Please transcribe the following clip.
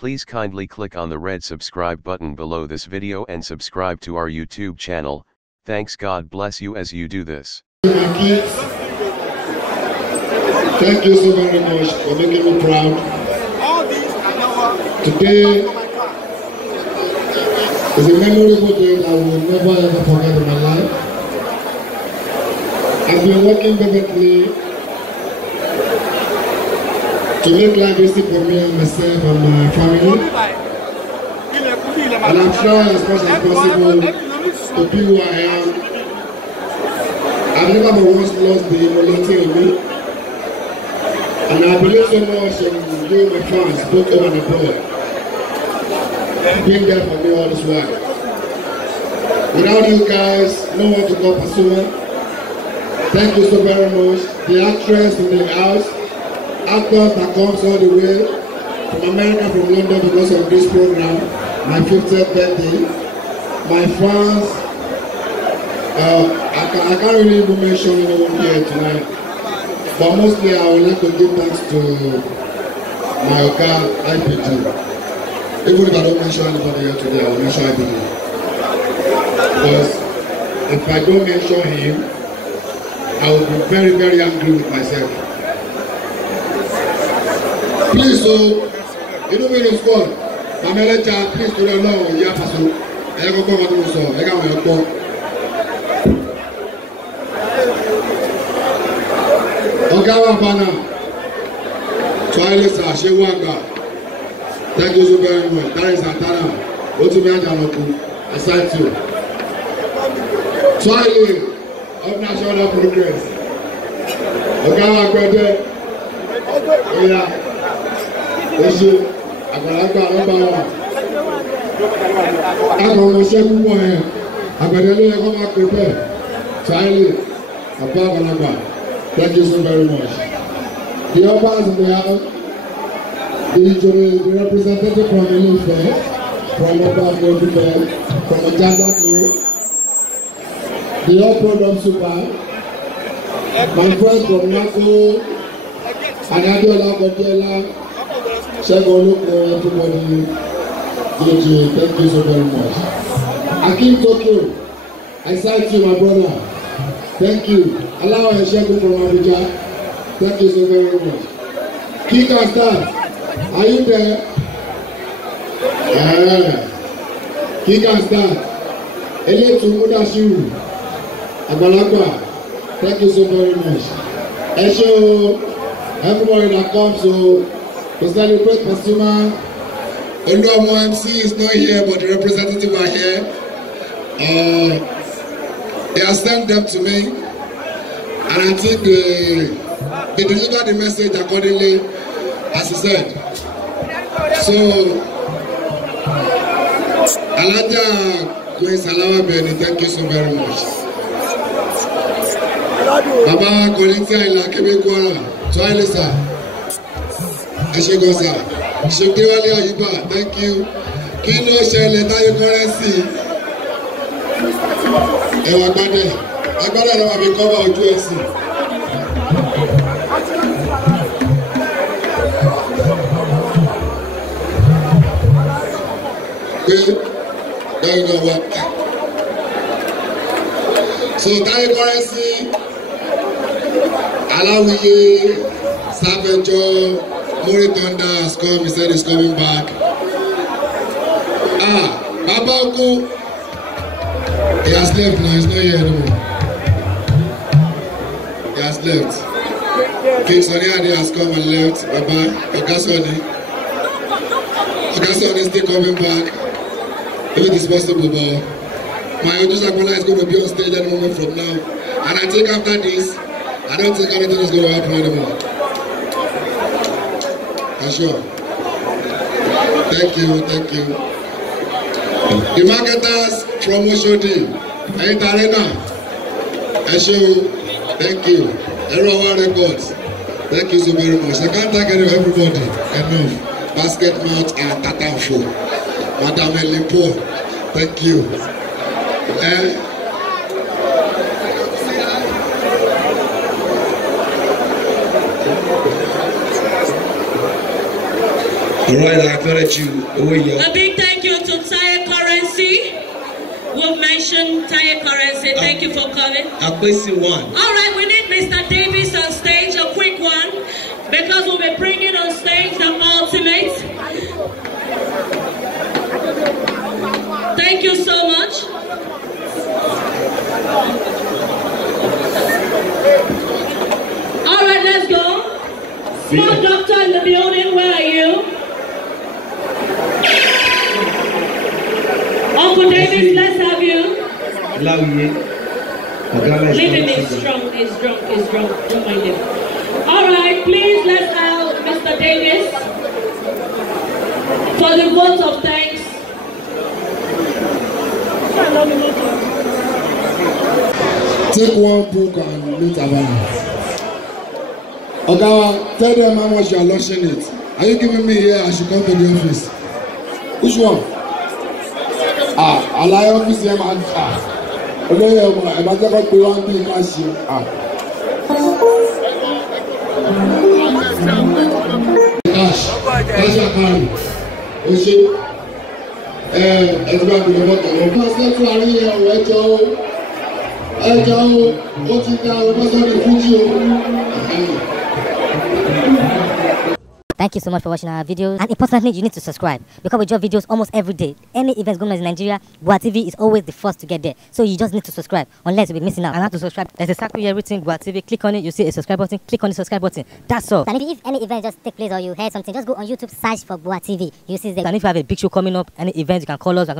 Please kindly click on the red subscribe button below this video and subscribe to our YouTube channel. Thanks, God bless you as you do this. My kids, thank you so very much for making me proud. Today is a memorable day I will never ever forget in my life. I've been working vividly to make life easy for me and myself and my family. And I'm trying as much as possible to be who I am. I've never once lost the humility in me. And I believe so much in you, my fans, both home and abroad, being there for me all this while. Without you guys, no one to call Pasuma. Thank you so very much. The actress in the house, actors that comes all the way from America, from London because of this program, my 50th birthday, my fans. I can't really even mention anyone here tonight, but mostly I would like to give thanks to my Oga IPG. Even if I don't mention anybody here today, I will mention IPG. Because if I don't mention him, I will be very, very angry with myself. Please, so, you know me in squad. My manager, please do not know, yeah, Paso. I go to the so, I got my call. Ogawa Bana, Twilight Shewanga, thank you so very much. That is Santana, Otumi Ajanoku, I cite you. Twilight of National Progress, Ogawa Kwede, Oya, Oṣù, Àgbàlagbà Ọba wa. Akọ̀ ọmọ iṣẹ́ púpọ̀ yẹn, àgbàdo ilé ẹ̀kọ́ máa pè bẹ́ẹ̀. Twilight, Ọba Àgbàlagbà. Thank you so very much. The Obas in the house, the representative from Ife, from Oba Ife, from Ojanda too, the All Product Super, my friends from Nako, Anadiola Kodela, Shegoluko, everybody, DJ, thank you so very much. Akim Tokyo, I cite you, my brother. Thank you. Allow a shepherd from Abuja. Thank you so very much. King and Star, are you there? King and Star, Eletu Mudashiru, Abalagba, thank you so very much. Esho, everybody that comes to celebrate Pasuma. Oluomo MC is not here, but the representatives are here. They have sent them to me, and I think they deliver the message accordingly, as he said. So, Alaja Queen Salawa Beni, thank you so very much. Baba Kolintia Ila Kebe Kwara, Twilisa, Eshegosa, Shekewale Ayuba, thank you. Kino Shele Tayo Currency. Ẹwà gbadẹ agbádẹ náà wà fi kọ́ bá ojú ẹ̀ sí. Pé lẹ́yìn náà wá. So Tayo Currency, Aláwìyé, Sáfẹ́jọ́, Muri Thunder has come, he said he's coming back. Baba Oku. He has left now, he's not here anymore. He has left. King Sunny Ade has come and left. Baba, Oga Sunny is still coming back. If it is possible, but my Ojusakola is going to be on stage any moment from now. And I think after this, I don't think anything is going to happen anymore. For sure. Thank you, thank you. The marketers from Oshodi, Arena, Esho, thank you. Erowa Records, thank you so very much. I can't thank everybody enough. Basket Mouth and Tata Show, Madame Limpo, thank you. Alright, I acknowledge you. A big thank you to Tire Currency. We've mentioned Tire Currency. Thank you for coming. Alright, we need Mr. Davis on stage, a quick one, because we'll be bringing on stage the ultimate. Thank you so much. Alright, let's go. Small doctor in the building, where are you? Uncle Davis, let's have you. Leave him, he's drunk. Don't mind him. Alright, please let's have Mr. Davis for the vote of thanks. Take one book and meet Havana. Ogawa, tell them how much you are launching it. Are you giving me here? I should come to the office. Which one? I like office here, man. Okay, I'm not going to go and cash you. Cash your card. You see? Everybody will vote. Because that's why I'm here. What's it down? What's on the Fuji? Thank you so much for watching our videos, and importantly, you need to subscribe because we drop videos almost every day. Any events going on in Nigeria, Gua TV is always the first to get there, so you just need to subscribe unless you'll be missing out. And how to subscribe? There's a circle here written Gua TV. Click on it, you see a subscribe button. Click on the subscribe button. That's all. And if any event just take place or you heard something, just go on YouTube, search for Gua TV. You see the. And if you have a big show coming up, any event, you can call us.